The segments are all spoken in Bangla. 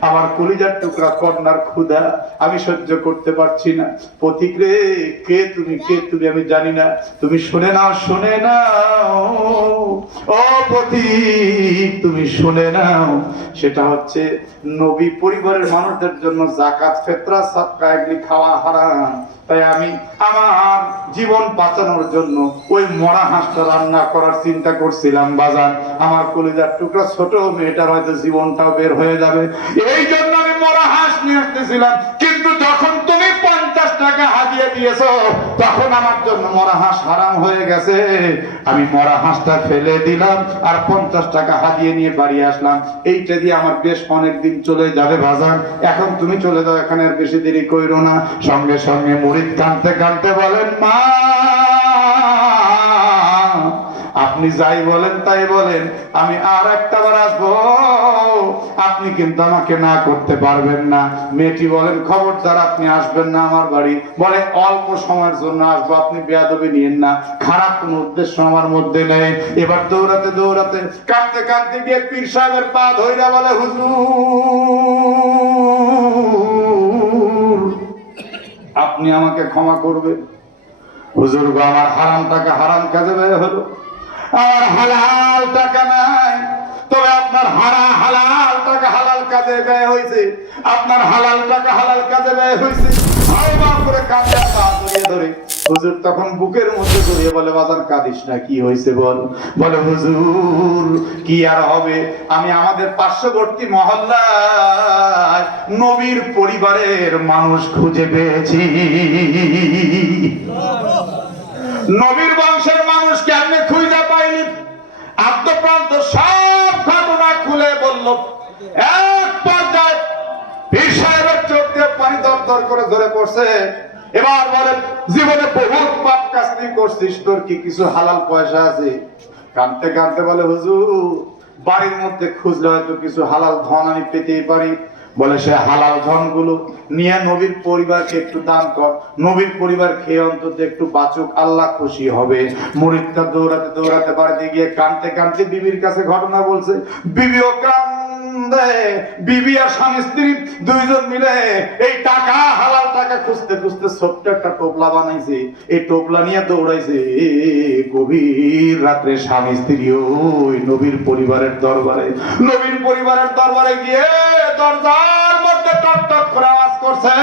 আমার কলিজার টুকরা কন্যার ক্ষুধা আমি সহ্য করতে পারছি না। পথিক রে, কে তুমি? কে তুমি? আমি জানি না। তুমি শুনে না শুনে নাও। ও পথিক, তুমি শুনে নাও। সেটা হচ্ছে নবী পরিবারের মানুষদের জন্য জাকাত ফেতরা সাতকা এগুলি খাওয়া হারাম। তাই আমি আমার জীবন বাঁচানোর জন্য ওই মরা হাঁসটা রান্না করার চিন্তা করছিলাম বাজার। আমার কলিজার টুকরা ছোট মেয়েটার হয়তো জীবনটাও বের হয়ে যাবে। এই জন্য আমি মরা হাঁস নিয়ে আসতেছিলাম। কিন্তু দিয়েছ, তখন আমার জন্য মরা হাঁস হারাম হয়ে গেছে। আমি মরা হাঁসটা ফেলে দিলাম আর পঞ্চাশ টাকা হাতিয়ে নিয়ে বাড়ি আসলাম। এইটা দিয়ে আমার বেশ অনেক দিন চলে যাবে ভাজান। এখন তুমি চলে যাও, এখানে আর বেশি দেরি কইরো না। সঙ্গে সঙ্গে মুড়িদ কানতে কানতে বলেন, মা আপনি যাই বলেন, তাই বলেন। আমি আর একটা বার আসব। আপনি কিন্তু আমাকে না করতে পারবেন না। মেয়েটি বলেন, খবরদার, আপনি আসবেন না আমার বাড়ি। বলে, অল্প সময়ের জন্য আসব। আপনি বেয়াদবি নিয়েন না। খারাপ কোন উদ্দেশ্য আমার মধ্যে নেই। এবার দৌড়াতে দৌড়াতে কাঁদতে কাঁদতে গিয়ে পীর সাহেবের পা ধইরা বলে, হুজুর, আপনি আমাকে ক্ষমা করবেন। হুজুর গো, আমার হারাম আমার হালাল টাকা নাই। তবে আপনার হারা হালাল টাকা হালাল কাজে ব্যয় হয়েছে। আপনার হালাল টাকা হালাল কাজে ব্যয় হয়েছে। আমি আমাদের পার্শ্ববর্তী নবীর পরিবারের মানুষ খুঁজে পেয়েছি। নবীর আত্মপ্রান্ত সব ঘটনা খুলে বলল, এক পর্যায়ে পীর চোখ দিয়ে পানি দরদর করে ধরে পড়ছে। এবার বলে জীবনে বহুত পাপ কাস্তি করছিস, তোর কি কিছু হালাল পয়সা আছে? কানতে কানতে বলে, হুজুর, বাড়ির মধ্যে খুঁজলে হয়তো কিছু হালাল ধন আমি পেতেই পারি। বলে সে হালাল ধনগুলো নিয়ে নবীর পরিবারকে একটু দান কর। নবীর পরিবার খেয়ে অন্তত একটু বাঁচুক, আল্লাহ খুশি হবে। মুরিদটা দৌড়াতে দৌড়াতে বাড়িতে গিয়ে কানতে কানতে বিবির কাছে ঘটনা বলছে, বিবিও কান্দে, বিবি আর স্বামী স্ত্রী দুইজন মিলে এই টাকা হালাল টাকা খুঁজতে খুঁজতে ছোট্ট একটা টোপলা বানাইছে। এই টোপলা নিয়ে দৌড়াইছে। গভীর রাত্রে স্বামী স্ত্রী ওই নবীর পরিবারের দরবারে। নবীর পরিবারের দরবারে গিয়ে দরজার মধ্যে টক টক করে আওয়াজ করছে।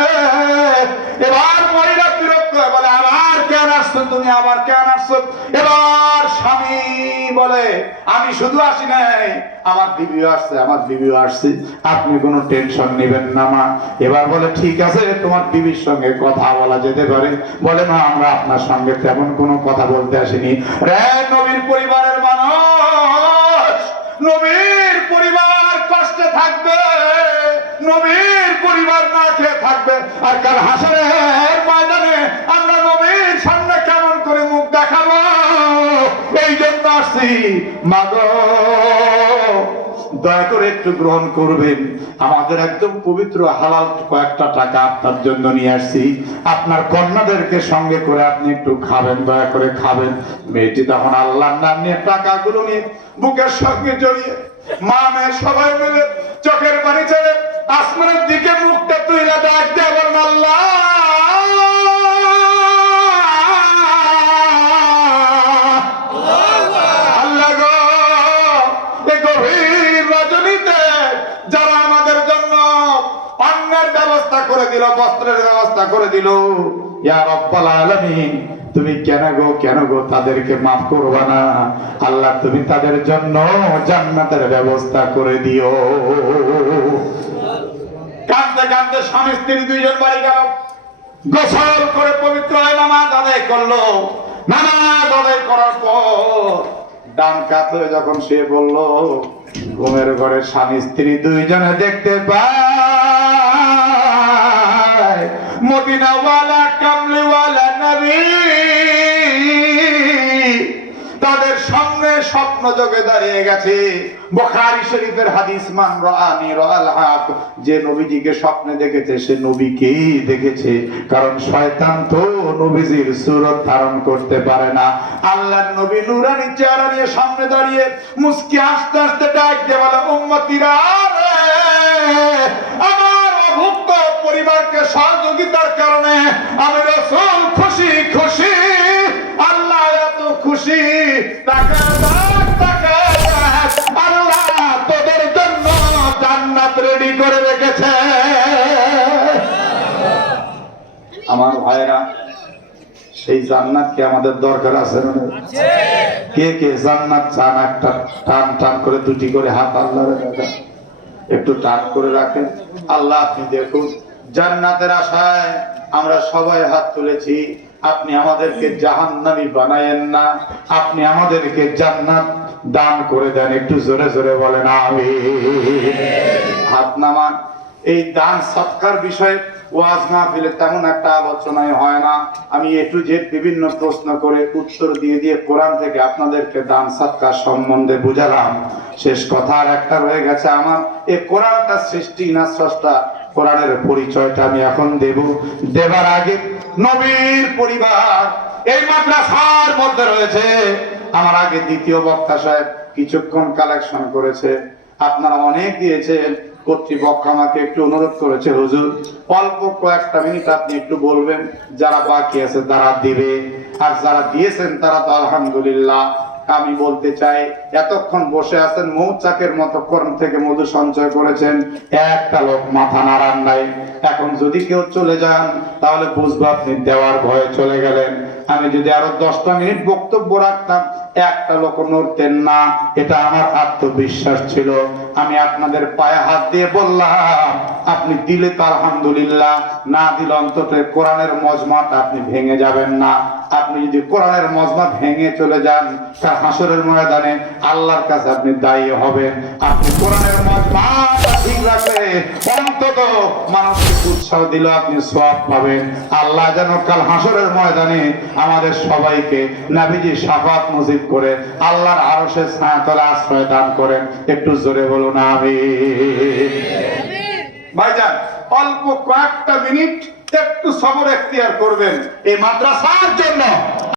এবার মহিলা বিরক্ত বলে কেন আসছো তুমি আবার কেন আসছো এবার স্বামী বলে, আমি শুধু আসি নাই, আমার বিবিও আসছে, আমার বিবিও আসছে। আপনি কোনো টেনশন নেবেন না, মা। এবার বলে, ঠিক আছে, তোমার বিবির সঙ্গে কথা বলা যেতে পারে। বলে, মা, আমরা আপনার সঙ্গে তেমন কোনো কথা বলতে আসিনি। রে নবীর পরিবারের মানুষ, নবীর পরিবার কষ্টে থাকবে, নবীর পরিবার না খেয়ে থাকবে। আর কাল হাসরের ময়দানে আসছি মাগো। দয়া করে একটু গ্রহণ করবেন। আমাদের একদম পবিত্র হালাল কয়েকটা টাকা আপনার জন্য নিয়ে আসছি। আপনার কন্যাদেরকে সঙ্গে করে আপনি একটু খাবেন, দয়া করে খাবেন। মেয়েটি তখন আল্লাহর নাম নিয়ে টাকাগুলো নিয়ে বুকের সঙ্গে জড়িয়ে, মা মেয়ে সবাই মিলে চোখের পানি ছেড়ে আসমানের দিকে মুখটা তুইলা ডাক আল্লাহ আল্লাহ! দিল ব্যবস্থা করে দিল। ইয়া রব্বাল আলামিন, তুমি কেন গো কেন গো তাদেরকে মাফ করবা না? আল্লাহ, তুমি তাদের জন্য জান্নাতের ব্যবস্থা করে দিও। কাঁদতে কাঁদতে স্বামী স্ত্রী দুইজন বাড়ি গেল। গোসল করে পবিত্র হয়ে নামাজ আদায় করল। নামাজ আদায় করার পর ডান কাত যখন সে বলল, ঘুমের ঘরে স্বামী স্ত্রী দুইজনে দেখতে পায়। মদিনাওয়ালা কামলিওয়ালা নবী। তাদের সামনে স্বপ্ন যোগে দাঁড়িয়ে গেছে। বুখারী শরীফের হাদিস, মান রাআনি রাআল হক যে নবীজিকে স্বপ্নে দেখেছে, সে নবীকেই দেখেছে। কারণ শয়তান তো নবীজির সুরত ধারণ করতে পারে না। আল্লাহর নবী নুরানি চেহারা নিয়ে সামনে দাঁড়িয়ে মুস্কি আস্তে আস্তে ডাক দিয়ে বলে, উম্মতিরা পরিবারকে সহযোগিতার কারণে আমি রসুল খুশি খুশি, আল্লাহ এত খুশি। আমার ভাইরা সেই আমাদের দরকার আছে? কে কে জান্নাত চান? একটা টান টান করে, দুটি করে হাত আল্লাহ একটু টান করে রাখেন। আল্লাহ আপনি দেখুন। জান্নাতের আশায় আমরা সবাই হাত তুলেছি। আপনি আমাদেরকে জাহান্নামী বানায়েন না। আপনি আমাদেরকে জান্নাত দান করে দেন। একটু জোরে জোরে বলেন আমি হাত নামান। এই দান, সৎকার বিষয়ে ওয়াজ মাহফিলে তেমন একটা আলোচনায় হয় না। আমি এ টু জেড বিভিন্ন প্রশ্ন করে উত্তর দিয়ে দিয়ে কোরআন থেকে আপনাদেরকে দান, সৎকার সম্বন্ধে বুঝালাম। শেষ কথা আর একটা রয়ে গেছে আমার। এই কোরআনটা সৃষ্টি না স্রষ্টা? কোরআনের পরিচয়টা আমি এখন দেব। দেবার আগে নবীর পরিবার, এই মাদ্রাসার মধ্যে রয়েছে। আমার আগে দ্বিতীয় বক্তা সাহেব কিছুক্ষণ কালেকশন করেছে। আপনারা অনেক দিয়েছেন, কর্তৃপক্ষ আমাকে একটু অনুরোধ করেছে, হুজুর, অল্প কয়েকটা মিনিট আপনি একটু বলবেন, যারা বাকি আছে তারা দিবে, আর যারা দিয়েছেন তারা তো আলহামদুলিল্লাহ আমি বলতে চাই, এতক্ষণ বসে আছেন মৌচাকের মতো কর্ম থেকে মধু সঞ্চয় করেছেন, একটা লোক মাথা নাড়ান নাই। এখন যদি কেউ চলে যান, তাহলে বুঝব আপনি দেওয়ার ভয়ে চলে গেলেন। আমি যদি আরও দশটা মিনিট বক্তব্য রাখতাম, একটা লোক নড়তেন না, এটা আমার আত্মবিশ্বাস ছিল। আমি আপনাদের পায়ে হাত দিয়ে বললাম, আপনি দিলে তো আলহামদুলিল্লাহ, না দিলে অন্তত কোরআনের মজমাটা আপনি ভেঙে যাবেন না। আপনি যদি কোরআনের মজমা ভেঙে চলে যান তার হাসরের ময়দানে আল্লাহর কাছে আপনি দায়ী হবেন। আপনি কোরআনের মজমাটা ঠিক রাখলে অন্তত মানুষকে উৎসাহ দিলে আপনি সব পাবেন। আল্লাহ যেন কাল হাসরের ময়দানে আমাদের সবাইকে নাবিজি সাফাত নসিব করে আল্লাহর আরশের ছায়াতলে আশ্রয় দান করেন। একটু জোরে বলুন আমি ভাইজান অল্প কয়েকটা মিনিট একটু সবর এখতিয়ার করবেন এই মাদ্রাসার জন্য।